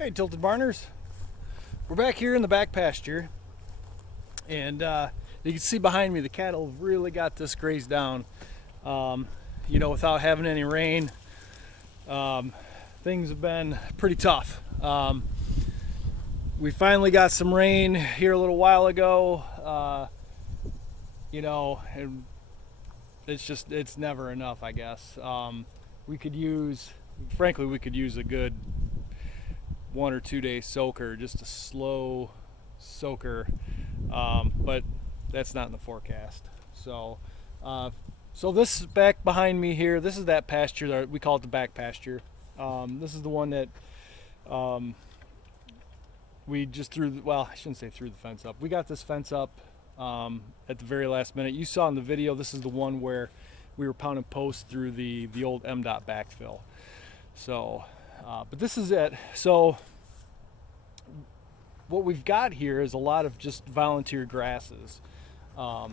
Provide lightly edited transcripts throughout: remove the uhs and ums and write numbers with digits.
Hey, Tilted Barners. We're back here in the back pasture, and you can see behind me the cattle really got this grazed down. Without having any rain, things have been pretty tough. We finally got some rain here a little while ago, and it's never enough, I guess. We could use a good 1 or 2 day soaker, just a slow soaker, but that's not in the forecast. So this is back behind me here. This is that pasture that we call it the back pasture. This is the one that we just I shouldn't say threw the fence up. We got this fence up at the very last minute. You saw in the video, this is the one where we were pounding posts through the old MDOT backfill. So but this is it. So what we've got here is a lot of just volunteer grasses. I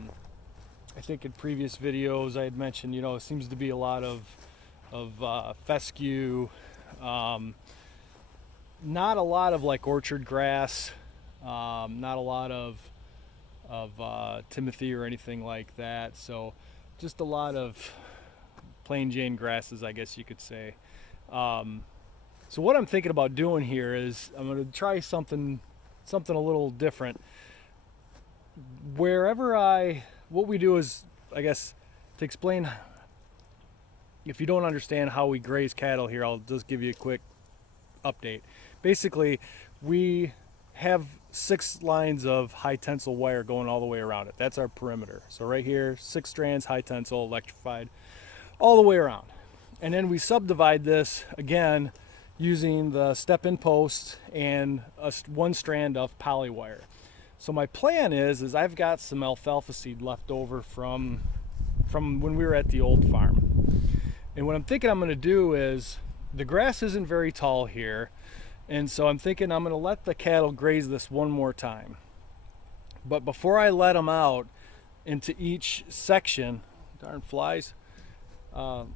think in previous videos I had mentioned, it seems to be a lot of fescue, not a lot of like orchard grass, not a lot of Timothy or anything like that. So just a lot of plain Jane grasses, I guess you could say. So what I'm thinking about doing here is I'm going to try something a little different. What we do is, I guess, to explain, if you don't understand how we graze cattle here, I'll just give you a quick update. Basically, we have 6 lines of high tensile wire going all the way around it. That's our perimeter. So right here, 6 strands, high tensile, electrified, all the way around. And then we subdivide this again using the step-in post and 1 strand of poly wire. So my plan is I've got some alfalfa seed left over from when we were at the old farm. And what I'm thinking I'm going to do is, the grass isn't very tall here, and so I'm thinking I'm going to let the cattle graze this one more time. But before I let them out into each section, darn flies,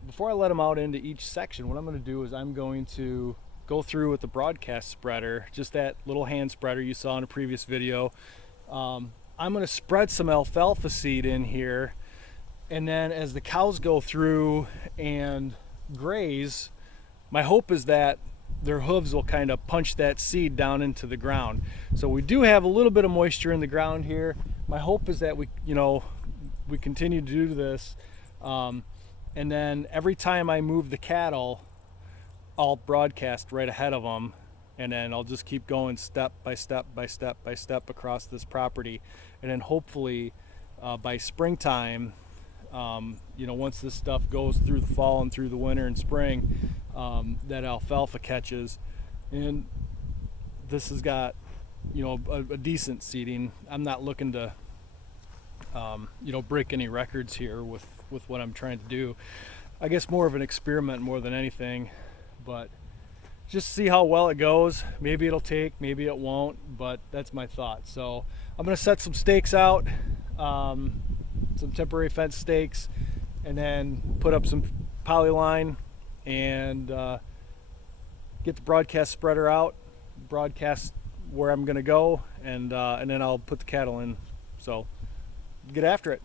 before I let them out into each section, what I'm going to do is I'm going to go through with the broadcast spreader, just that little hand spreader you saw in a previous video. I'm going to spread some alfalfa seed in here, and then as the cows go through and graze, my hope is that their hooves will kind of punch that seed down into the ground. So we do have a little bit of moisture in the ground here. My hope is that we continue to do this. And then every time I move the cattle, I'll broadcast right ahead of them, and then I'll just keep going step by step by step by step across this property. And then hopefully by springtime, once this stuff goes through the fall and through the winter and spring, that alfalfa catches. And this has got, a decent seeding. I'm not looking to, break any records here with what I'm trying to do. I guess more of an experiment more than anything, but just see how well it goes. Maybe it'll take, maybe it won't, but that's my thought. So I'm going to set some stakes out, some temporary fence stakes, and then put up some polyline and get the broadcast spreader out, broadcast where I'm going to go, and then I'll put the cattle in. So get after it.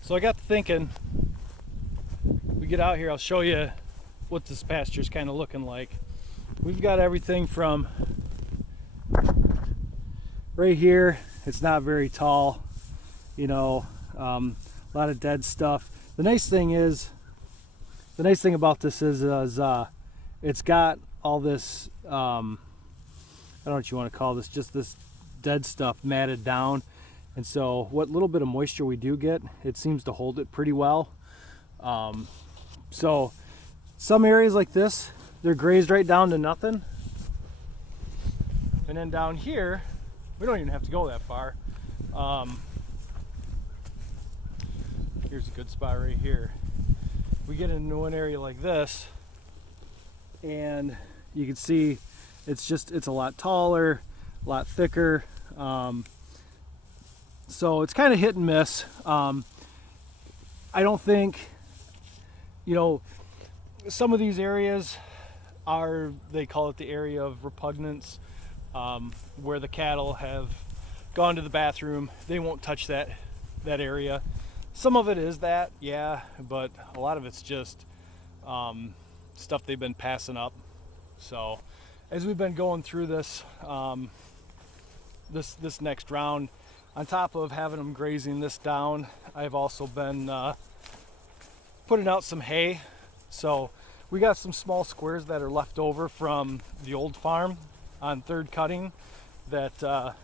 So I got to thinking, we get out here, I'll show you what this pasture's kind of looking like. We've got everything from right here, it's not very tall, a lot of dead stuff. The nice thing about this is it's got all this, I don't know what you want to call this, just this dead stuff matted down. And so what little bit of moisture we do get, it seems to hold it pretty well. So some areas like this, they're grazed right down to nothing. And then down here, we don't even have to go that far. Here's a good spot right here. We get into an area like this, and you can see it's a lot taller, a lot thicker. So it's kind of hit and miss. I don't think, you know, some of these areas are, they call it the area of repugnance, where the cattle have gone to the bathroom. They won't touch that area. Some of it is that, yeah, but a lot of it's just stuff they've been passing up. So as we've been going through this this next round, on top of having them grazing this down, I've also been putting out some hay. So we got some small squares that are left over from the old farm on third cutting that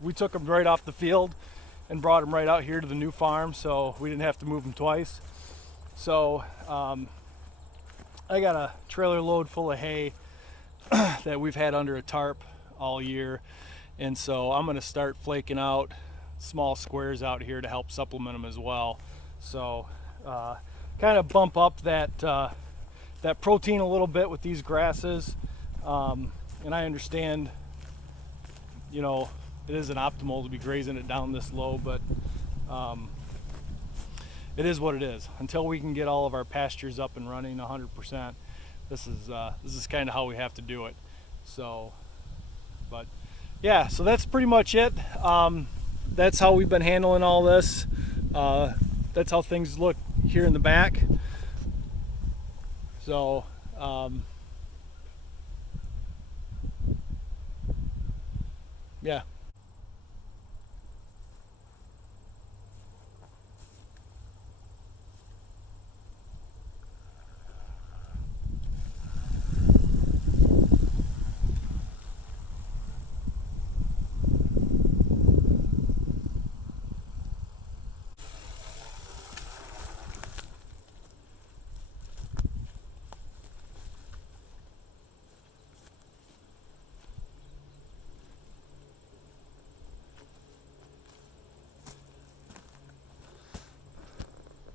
we took them right off the field and brought them right out here to the new farm, so we didn't have to move them twice. So I got a trailer load full of hay that we've had under a tarp all year, and so I'm going to start flaking out small squares out here to help supplement them as well. So kind of bump up that that protein a little bit with these grasses. And I understand, you know, it isn't optimal to be grazing it down this low, but it is what it is. Until we can get all of our pastures up and running 100%, this is kind of how we have to do it. So, but yeah, so that's pretty much it. That's how we've been handling all this. That's how things look here in the back. So yeah.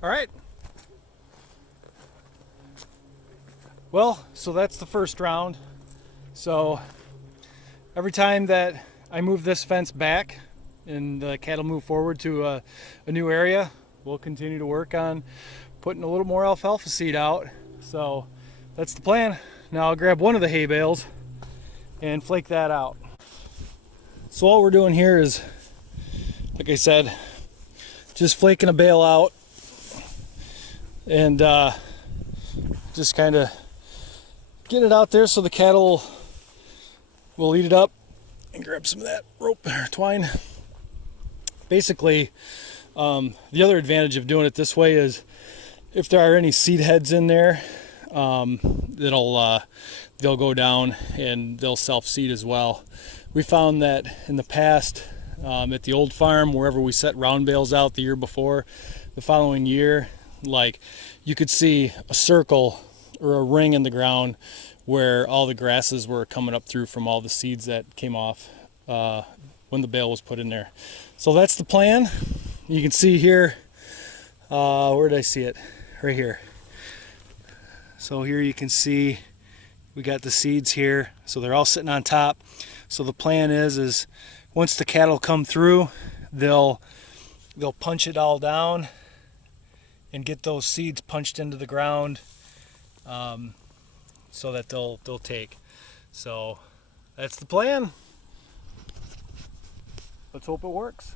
All right. Well, so that's the first round. So every time that I move this fence back and the cattle move forward to a new area, we'll continue to work on putting a little more alfalfa seed out. So that's the plan. Now I'll grab one of the hay bales and flake that out. So all we're doing here is, like I said, just flaking a bale out and just kind of get it out there so the cattle will eat it up. And grab some of that rope or twine. Basically, the other advantage of doing it this way is if there are any seed heads in there, they'll go down and they'll self-seed as well. We found that in the past, at the old farm, wherever we set round bales out the year before, the following year, like you could see a circle or a ring in the ground where all the grasses were coming up through from all the seeds that came off when the bale was put in there. So that's the plan. You can see here, where did I see it? Right here. So here you can see we got the seeds here. So they're all sitting on top. So the plan is once the cattle come through, they'll punch it all down and get those seeds punched into the ground, so that they'll take. So that's the plan. Let's hope it works.